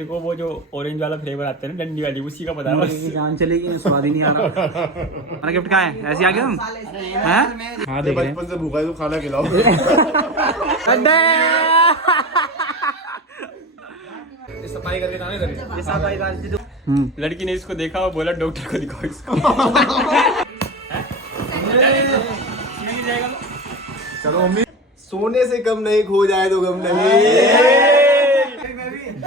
देखो वो जो ऑरेंज वाला फ्लेवर आता है ना डंडी वाली, उसी का बता मुर्गी की जान चलेगी, स्वाद ही नहीं आ रहा। हमारा गिफ्ट कहाँ है? ऐसे आ गए हम? हैं? हाँ देख रहे हैं। बचपन से भूखा है तो खाना खिलाओ। सफाई करके खाने लगे। लड़की ने इसको देखा और बोला डॉक्टर को दिखाओ इसको। चलो मम्मी, सोने से कम नहीं, खो जाए तो गम नहीं।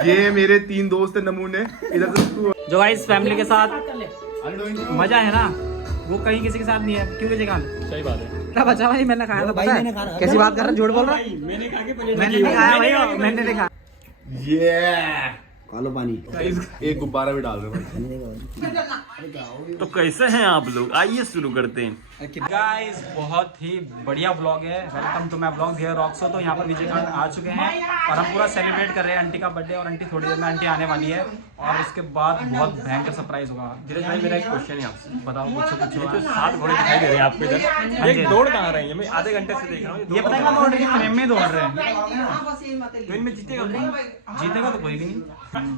ये मेरे 3 दोस्त नमूने इधर से जो गाइस फैमिली के साथ मजा है ना, वो कहीं किसी के साथ नहीं है। क्यों विजयकांत? सही बात है। क्या बचा भाई, मैंने खाया था भाई, मैंने खाया। कैसी बात कर रहा है, झूठ बोल रहा है? मैंने खा के मैंने नहीं खाया भाई, मैंने नहीं खाया। ये कालो पानी एक गुब्बारा भी डाल दो। तो कैसे हैं आप लोग, आइए शुरू करते हैं। गाइस बहुत ही बढ़िया ब्लॉग है। Welcome to my blog here रॉक्सो। तो यहाँ पर विजयकांत आ चुके हैं और हम पूरा सेलिब्रेट कर रहे हैं आंटी का बर्थडे। और आंटी थोड़ी देर में आंटी आने वाली है और उसके बाद बहुत भयंकर सरप्राइज होगा। धीरज भाई मेरा एक क्वेश्चन है आपसे, बताओ पूछो कुछ। ये जो 7 घोड़े दिखाई दे रहे हैं आपको इधर, ये दौड़ कहाँ रहे हैं? मैं आधे घंटे से देख रहा हूँ। ये पता है दौड़ रहे हैं, फ्रेम में दौड़ रहे हैं। तो इनमें जीतेगा कौन? जीतेगा तो कोई भी नहीं,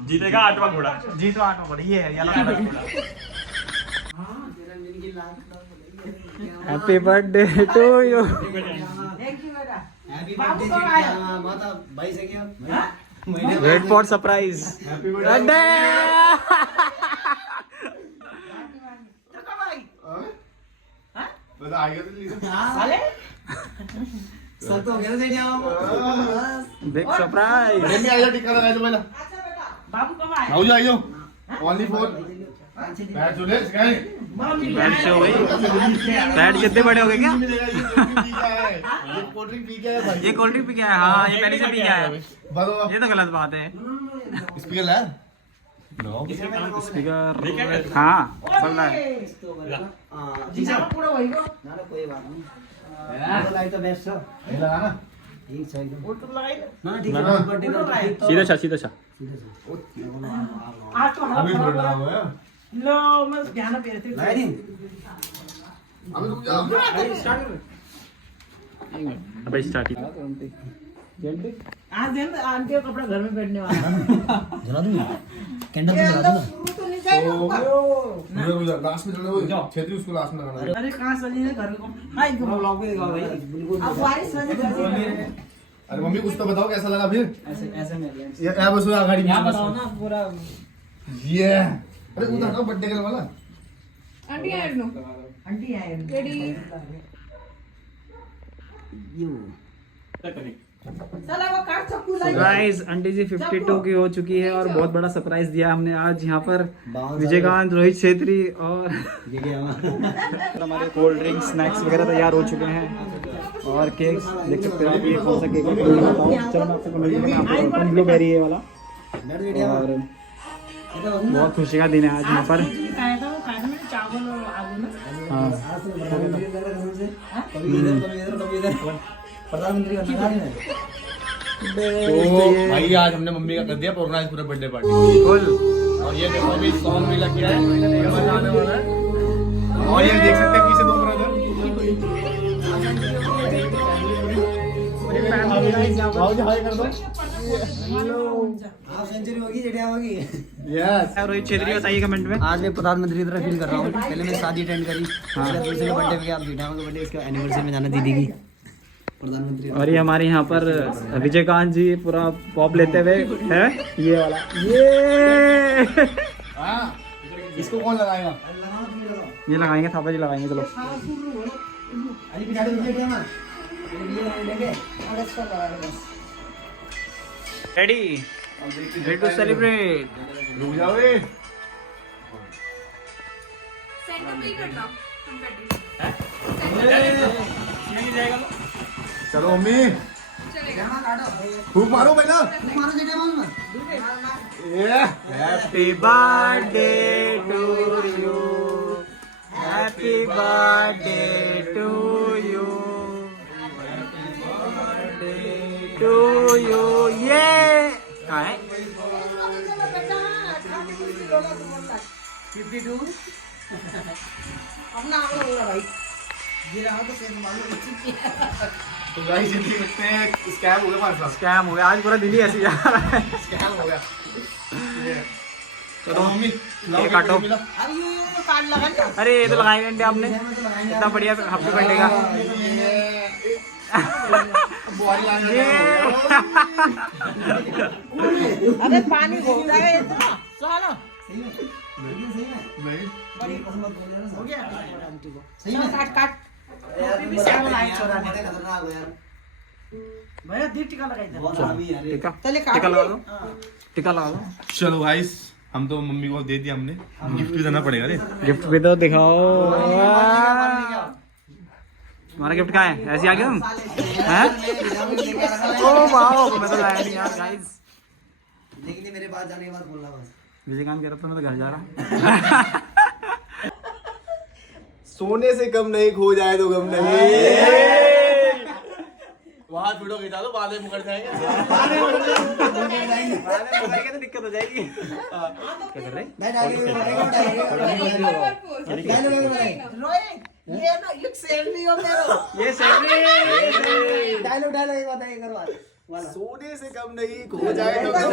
जीतेगा 8वां घोड़ा। जीत 8 घोड़ा। ये है happy birthday to you. Wait for surprise. Big surprise. पैट से हो गई, पैट जितने बड़े हो गए क्या? ये कोल्ड ड्रिंक पी के आया। हाँ ये पहले से पी के आया। ये तो गलत बात है। स्पीकर हाँ चल रहा है। सीधा सा सीधा सा। अबे स्टार्ट। आज आंटी का कपड़ा घर में पहनने वाला। जला दूंगा कैंडल जला दूंगा। लास्ट में छेत्री उसको लास्ट में लगाना। अरे कहाँ सजी है घर को? हाय ब्लॉग पे दिखाओ भाई। अब बारिश सजी। अरे मम्मी कुछ तो बताओ कैसा लगा फिर? ऐसे में ये बस आगाड़ी में बताओ ना पूरा। ये अरे उधर ना बर्थडे गर्ल वाला। आंटी आए नो। आंटी आए। रेडी। चला वो काट चक्कू लाई। गाइस आंटी जी 52 की हो चुकी है और बहुत बड़ा सरप्राइज दिया हमने आज यहाँ पर। विजयकांत, रोहित छेत्री और हमारे कोल्ड ड्रिंक स्नैक्स वगैरह तैयार हो चुके हैं और केक देख सकते हो आप। ये कौन सा केक है चलो मैं आपको कमेंट में आपको ब्लूबेरी है वाला। और बहुत खुशी का दिन है आज यहाँ पर। चावल और आलू ना। हाँ प्रधानमंत्री का तो भाई आज हमने मम्मी का कर दिया ऑर्गेनाइज पूरा बर्थडे पार्टी। और ये देखो अभी सॉन्ग भी लग गया है, मजा आने वाला है। और ये देख सकते हैं पीछे 2 ब्रदर। हाय कर दो। हाफ सेंचुरी होगी, जेठिया होगी। यस रोहित छेत्री बताइए कमेंट में। आज मैं प्रधानमंत्री की तरह फील कर रहा हूँ। पहले मैं शादी अटेंड करी, दूसरे के बर्थडे पे, अब जेठा के बर्थडे, इसके एनिवर्सरी में जाना दीदी की। प्रधानमंत्री और ये हमारे यहाँ पर विजयकांत जी पूरा पॉप लेते हुए है। ये वाला ये इसको कौन लगाएगा? ये लगाएंगे, थापा जी लगाएंगे। चलो रेडी रेडी टू सेलिब्रेट। रुक जाओ रे। चलो मम्मी खूब मारो पहला। Happy birthday to you, happy birthday to you, to you. ये कहाँ है? 52 अपना आंकड़ा बोला भाई। ये रहा तो फिर मालूम तो गाइस ये देख सकते हैं स्कैम हो गया हमारे साथ। स्कैम हो गया आज, पूरा दिल्ली ऐसे जा रहा है। स्कैम हो गया। चलो मम्मी ये काटो। अब ये कार्ड लगा ना। अरे ये तो लगाए अंडे आपने, इतना बढ़िया हफ्ते बर्थडे का। अबे पानी घोल जाएगा इतना चलो हो गया चल काट काट भी से बनाए खतरनाक हो यार। भैया दी टिका लगाई दे टिका चले काट टिका लगा दो, टिका लगा दो। चलो गाइस हम तो मम्मी को दे दिया हमने, गिफ्ट भी देना पड़ेगा रे। गिफ्ट भी तो दिखाओ। हमारा गिफ्ट कहाँ है? ऐसे आ गए हम हैं? ओ वाओ, मैं तो लाया नहीं यार गाइस। लेकिन ये मेरे पास जाने के बाद बोलना बस। विजयकांत कह रहा था मैं तो घर जा रहा। सोने से कम नहीं, खो जाए तो गम नहीं। वहाँ वीडियो खिंचा दो, बालें मुकर जाएंगे। तो दिक्कत हो जाएगी। क्या कर रहे? रोए ये ना ये सैलरी हो मेरा ये सैलरी। डायलॉग एक बताइए करो वाला। सोने से कम नहीं, खो जाए तो गम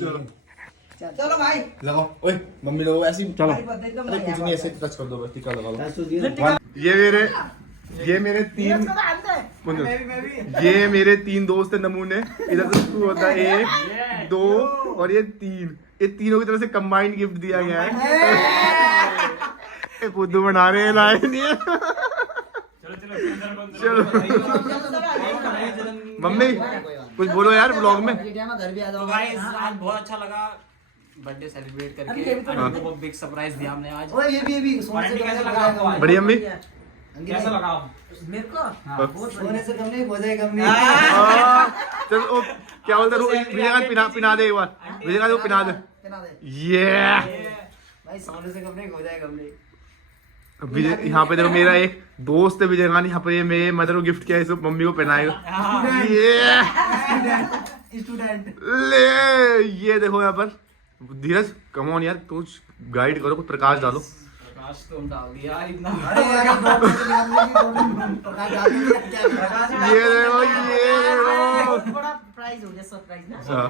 चलो चलो भाई लगाओ। ओए मम्मी लोग ऐसी चलो अरे कुछ नहीं, ऐसे टच कर दो बस, टिका लगा लो। ये मेरे तीन ये मेरे 3 दोस्त नमूने, इधर से शुरू होता है 1 2 और ये 3, ये तीनों की तरफ से कंबाइंड गिफ्ट दिया गया है। बुद्धू बना रहे हैं, लाए नहीं है। चलो मम्मी कुछ बोलो यार ब्लॉग में। घर भी आ जाओ। गाइस आज बहुत अच्छा लगा बर्थडे सेलिब्रेट करके। अंडे को बिग सरप्राइज दिया हमने आज। ओए ये भी सोने से कैसा कम लगा आपको आज? बढ़िया मम्मी, कैसा लगा? मेरे को सोने से कम नहीं, खो जाए कम नहीं। चलो ओ, क्या बोलते हैं विजयकांत, पिना दे एक बार विजयकांत, वो पिना दे। ये भाई सोने से कम नहीं, खो जाए कम नहीं। विजय यहाँ पे देखो, मेरा एक दोस्त है विजयकांत, यहाँ पे ये मेरे मदर को गिफ्ट किया है, इसे मम्मी को पहनाएगा। ये स्टूडेंट ले, ये देखो यहाँ पर। धीरज कम ऑन यार, कुछ गाइड करो, कुछ प्रकाश डालो। प्रकाश तो हम डाल दिया यार इतना। ये देखो, ये देखो। बड़ा प्राइज हो गया सरप्राइज ना हाँ।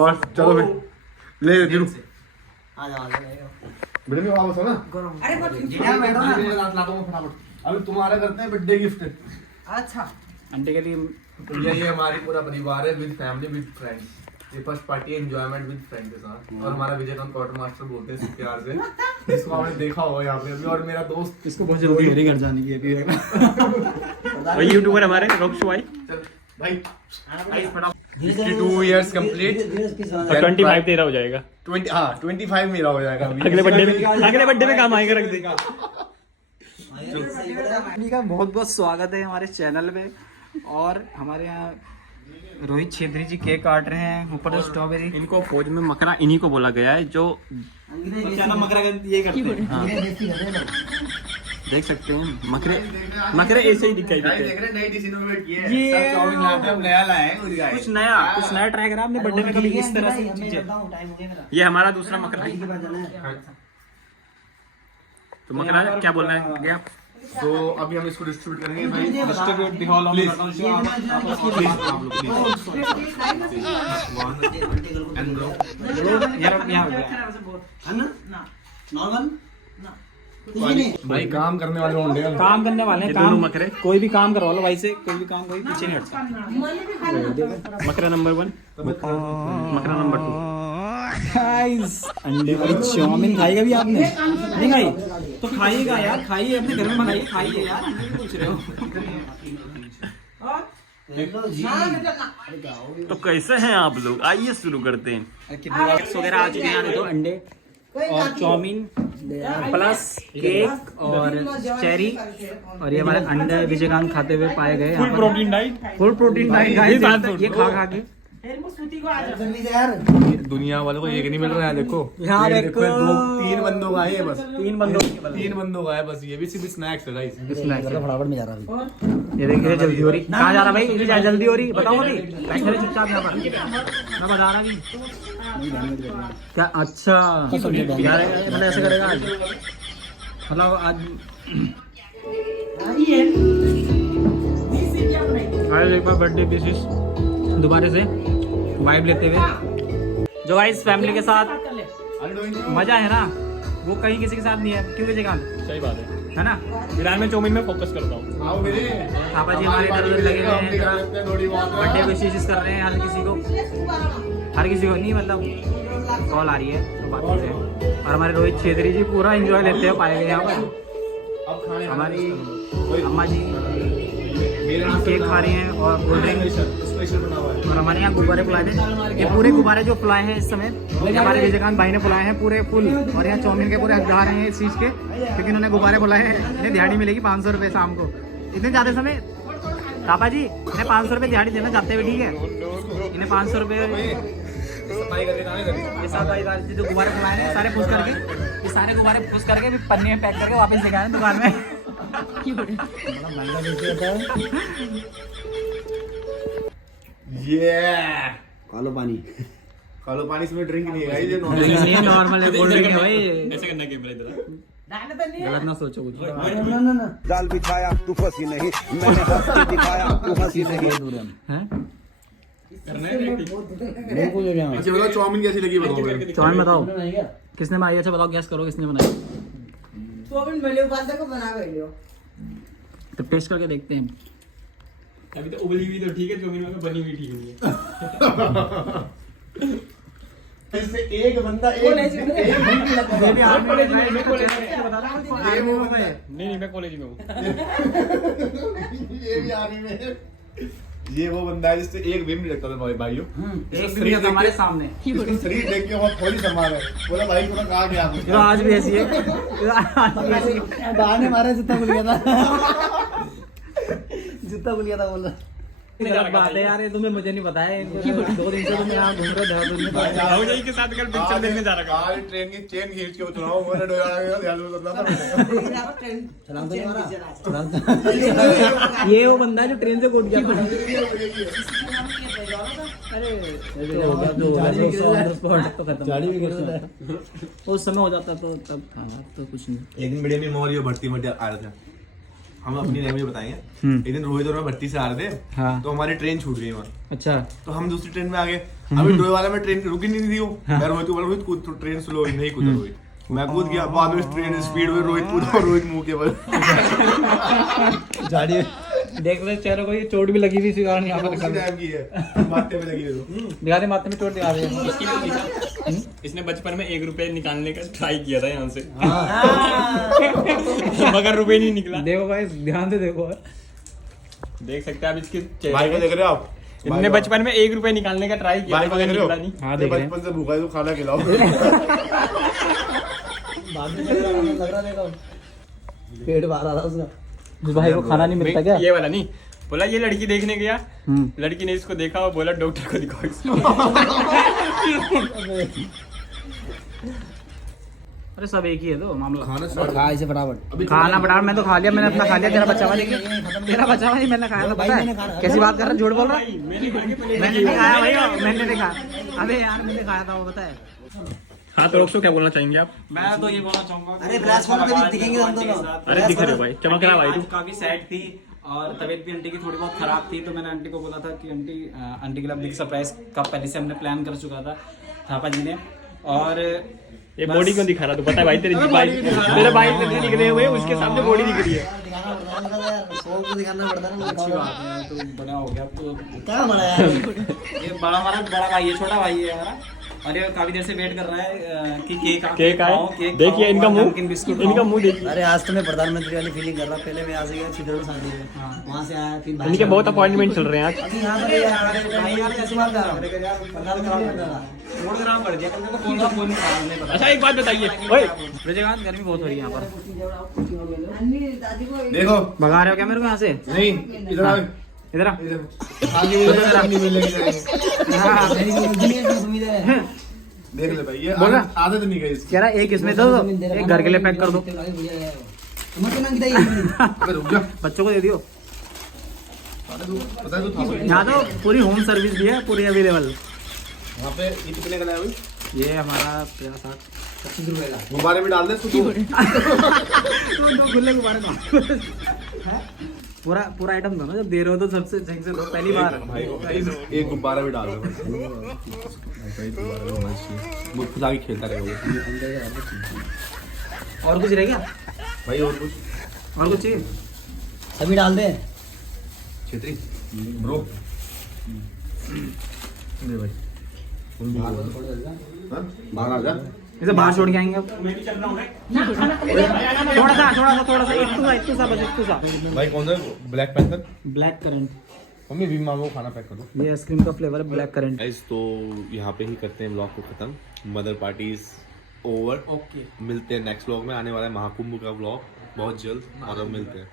और चलो फिर ले जीरू आ जाओ आ जाओ। बेटे में वापस हो ना। अरे मत फटाफट अभी तुम्हारा करते हैं बर्थडे गिफ्ट। अच्छा अंडे के लिए ये हमारी पूरा परिवार है, विद फैमिली विद फ्रेंड्स। ये first party enjoyment with friend के साथ। और हमारा विजयकांत क्वार्टर मास्टर बोलते हैं प्यार से, जिसको आपने देखा होगा यहाँ पे अभी। और मेरा दोस्त, इसको बहुत जल्दी मेरे घर जाने की है। भाई यूट्यूबर हमारे रोक्स भाई। चल भाई 52 इयर्स कंप्लीट। 25 तेरा हो जाएगा 20 हाँ 25 मेरा हो जाएगा अभी। अगले बर्थडे में काम आएगा, रख देगा। का बहुत बहुत स्वागत है हमारे चैनल में। और हमारे यहाँ रोहित छेत्री जी केक काट रहे हैं, ऊपर से स्ट्रॉबेरी। इनको फौज में मकरा इन्हीं को बोला गया है जो मकरा ये करते हैं। हाँ। देख सकते हैं मकरे ऐसे ही दिखाई देते हैं। नई डिश इनोवेट की है। ये सब चाउमीन लाते हैं, हम नया लाए हैं कुछ गाइस। कुछ नया ट्राई करा आपने बर्थडे में कभी इस तरह से चीजें? टाइम हो गया मेरा। ये हमारा दूसरा मकरा है। के पास जाना है। तो मकरा क्या बोलना है गया? तो अभी हम इसको डिस्ट्रीब्यूट करेंगे भाई। डिस्ट्रीब्यूट दिखाओ प्लीज। नॉर्मल भाई काम करने वाले होंगे। काम करने वाले हैं, काम मकरे। कोई भी काम करवा लो भाई से, कोई भी काम कोई पीछे नहीं हटता। मकरा नंबर 1, मकरा नंबर 2। गाइस अंडे वाली चाउमीन खाएगा भी आपने? नहीं खाई तो खाइएगा यार, खाइए अपने घर में बनाइए, खाइए यार। पूछ रहे हो तो कैसे हैं आप लोग? आइए शुरू करते हैं। वगैरह आ चुके हैं, तो अंडे और चाउमीन प्लस केक और चेरी। और ये हमारे अंडे विजयकांत खाते हुए पाए गए। फुल प्रोटीन डाइट ये खा के यार दुनिया वालों को एक नहीं मिल रहा है। देखो यहाँ ये देखो। 3 बंदों का है बस। 3 बंदों का है बस। ये भी सिर्फ स्नैक्स है गाइस। फटाफट में जा रहा हूँ। ये देखिए जल्दी हो रही। कहाँ जा रहा भाई? ये जल्दी हो रही, बताओ अभी। चुपचाप यहाँ पर मैं बता रहा नहीं क्या। अच्छा यार मतलब ऐसे करेगा आज, मतलब आज एक बार बर्थडे विशेष दोबारा से वाइब लेते हुए जो गाइस फैमिली के साथ मजा है ना, वो कहीं किसी के साथ नहीं है। क्यों विजयकांत? सही बात है ना? मिलान में चौमिन में फोकस करता हूँ। पापा जी हमारे इधर उधर लगे हुए हैं, बर्थडे विशेष कर रहे हैं हर किसी को नहीं, मतलब कॉल आ रही है तो बात करते हैं। और हमारे रोहित छेत्री जी पूरा एंजॉय लेते हुए पाए गए यहाँ पर। हमारी अम्मा जी केक खा रही हैं और कोल्ड ड्रिंक, और हमारे यहाँ गुब्बारे फुलाए थे। ये पूरे गुब्बारे जो फुलाए हैं इस समय हमारे विजयकांत भाई ने फुलाए हैं पूरे फुल। और यहाँ चौमिन के पूरे हकदार हैं इस चीज़ के, क्योंकि इन्होंने गुब्बारे फुलाए हैं। इन्हें दिहाड़ी मिलेगी 500 रुपये शाम को। इतने ज़्यादा समय पापा जी इन्हें 500 रुपये दिहाड़ी देना चाहते हुए, ठीक है? इन्हें 500 रुपये ये सब भाई जो गुब्बारे फुलाए हैं सारे फूस करके, ये सारे गुब्बारे फूस करके भी पन्नी में पैक करके वापस लेके आए दुकान में। कालो पानी इसमें ड्रिंक नहीं है, ये नॉर्मल है, कोल्ड ड्रिंक है भाई। ऐसे करना कैमरा इधर। गलत ना सोचो कुछ। जाल बिछाया तू फंसी नहीं, मैंने हंस के दिखाया तू हंसी नहीं। हैं? अच्छा बताओ चाउमीन कैसी लगी बताओ। चौमिन बताओ किसने बनाई? अच्छा बताओ, गैस करो किसने बनाई। तो टेस्ट करके देखते हैं। अभी तो उबली हुई तो ठीक है, चौमिन में बनी हुई ठीक नहीं है। इससे एक बंदा नहीं मैं कॉलेज में हूँ। ये भी आर्मी में है। ये वो बंदा है जिससे एक भी नहीं लगता था भाइयों। एक भी नहीं हमारे सामने। शरीर देख के बहुत थोड़ी संभाल है। बोला भाई को कहा गया तो आज भी ऐसी है। बाहर ने मारा, जूता खुल गया था। जूता खुल गया था बोल रहा। बात है यार, ये तुम्हें मुझे नहीं बताया। 2 दिन से तुम यहाँ घूम रहे हो, भाऊजाई के साथ कल पिक्चर देखने जा रहा आज ट्रेन की चेन खींच के उतराओ, मैंने डोरा गया ध्यान से उतरना था। ये वो बंदा है जो ट्रेन से कूद गया। तो खत्म उस समय हो जाता तो तब खाना तो कुछ नहीं। एक दिन मीडिया में मोर भर्ती में आ रहे थे, हम अपनी लैंग्वेज बताएंगे। एक दिन रोहित और मैं भर्ती से आ रहे थे, हाँ। तो हमारी ट्रेन छूट गई वहाँ। अच्छा, तो हम दूसरी ट्रेन में आ गए। अभी डोए वाला में ट्रेन रुकी नहीं थी वो। मैं रोहित को बोला रोहित कूद, ट्रेन स्लो हुई, नहीं कूदा रोहित। मैं कूद गया, बाद में ट्रेन स्पीड हुई, रोहित कूदा और रोहित मुंह के बल झाड़ी देख रहे चेहरे को, ये चोट भी लगी हुई इसी कारण यहाँ पर उसी टाइम की है, माथे पे लगी है। दिखा दे, माथे में चोट दिखा दे। इसने बचपन में 1 रुपए निकालने का ट्राई किया था यहाँ से, मगर रुपए नहीं निकला। देखो भाई ध्यान से देखो, देख सकते हैं आप इसके भाई को देख रहे हो आप? इनने बचपन में 1 रुपए निकालने का ट्राई किया भाई था, को देख रहे हो? निकला नहीं। हाँ देख रहे हैं। बचपन से भूखा है तो खाना खिलाओ। लग रहा देखो पेट बाहर आ रहा उसका। भाई को खाना नहीं मिलता क्या? ये वाला नहीं बोला, ये लड़की देखने गया, लड़की ने इसको देखा और बोला डॉक्टर को दिखाओ इसको। अरे सब एक ही है तो मामला। खा इसे फटाफट। खाना बटा, मैं तो खा लिया, मैंने अपना खा लिया। तेरा बच्चा वाली तेरा बच्चा वाली मैंने खाया था, पता है? कैसी बात कर रहा है, झूठ बोल रहा है? मैंने नहीं खाया भाई, मैंने नहीं खाया। अबे यार मैंने खाया था वो, पता है? हाँ तो दोस्तों क्या बोलना चाहेंगे आप? मैं तो ये बोलना चाहूंगा, अरे फ्लैश कॉल पे भी दिखेंगे हम दोनों। अरे दिख रहे हो भाई, चमक रहा भाई तू। काफी सैड थी और तबीयत भी आंटी की थोड़ी बहुत खराब थी, तो मैंने आंटी को बोला था कि आंटी के लिए बिग सरप्राइज का पहले से हमने प्लान कर चुका था थापा जी ने। और ये बॉडी क्यों दिखा रहा तू? पता है भाई, तेरे भाई निकले हुए उसके सामने बॉडी दिख रही है। दिखाना पड़ता है ना। अच्छी बात है, तो बड़ा हो गया तो। क्या बना यार? ये बड़ा हमारा बड़ा भाई है, छोटा भाई है हमारा, और ये काफी देर से वेट कर रहा है कि केक आए। देखिए इनका मुंह, इनका मुंह देखिए। अरे आज तो मैं प्रधानमंत्री वाली फीलिंग कर रहा। पहले मैं यहाँ से गया छिदड़ शादी में, वहाँ से आया फिर इनके बहुत अपॉइंटमेंट चल रहे हैं आज। अभी यहाँ पे ऐसी बात कर रहा हूँ। मूड खराब कर दिया, कल को कौन सा फोन नहीं पता। अच्छा एक बात बताइए, ओए विजयकांत, गर्मी बहुत हो रही है यहाँ पर। देखो भगा रहे हो क्या मेरे को यहाँ से? नहीं, इधर आ, इधर आ। देख ले भाई, ये बोला? आदत नहीं गई इसकी। कह रहा एक इसमें दो, एक घर के लिए पैक कर दो। रुक जा, बच्चों को दे दियो। पता है तू था यहाँ तो पूरी होम सर्विस भी है, पूरी अवेलेबल। वहाँ पे ये कितने का लाया भाई? ये हमारा 50-60 रुपए का। गुब्बारे में डाल दे तू। दो खुले गुब्बारे पूरा पूरा आइटम दो ना, जब दे रहे हो तो सबसे सही से दो, पहली बार। एक गुब्बारा भी डाल दो मुझ खुद आगे खेलता रहेगा और कुछ रह गया? भाई। और कुछ चाहिए? सभी डाल दे। छेत्री ब्रो भाई बाहर आ जा। इसे बाहर छोड़ के आएंगे अब। थोड़ा सा इतना सा बस, इतना सा। भाई कौन सा black panther? Black currant, mummy भी मांगो खाना पैक कर दो। ये आइसक्रीम का फ्लेवर है, ब्लैक करंट। गाइस तो यहाँ पे ही करते हैं व्लॉग को खत्म। Mother party is over. Okay, मिलते हैं नेक्स्ट व्लॉग में। आने वाला है महाकुंभ का व्लॉग बहुत जल्द, और अब मिलते हैं।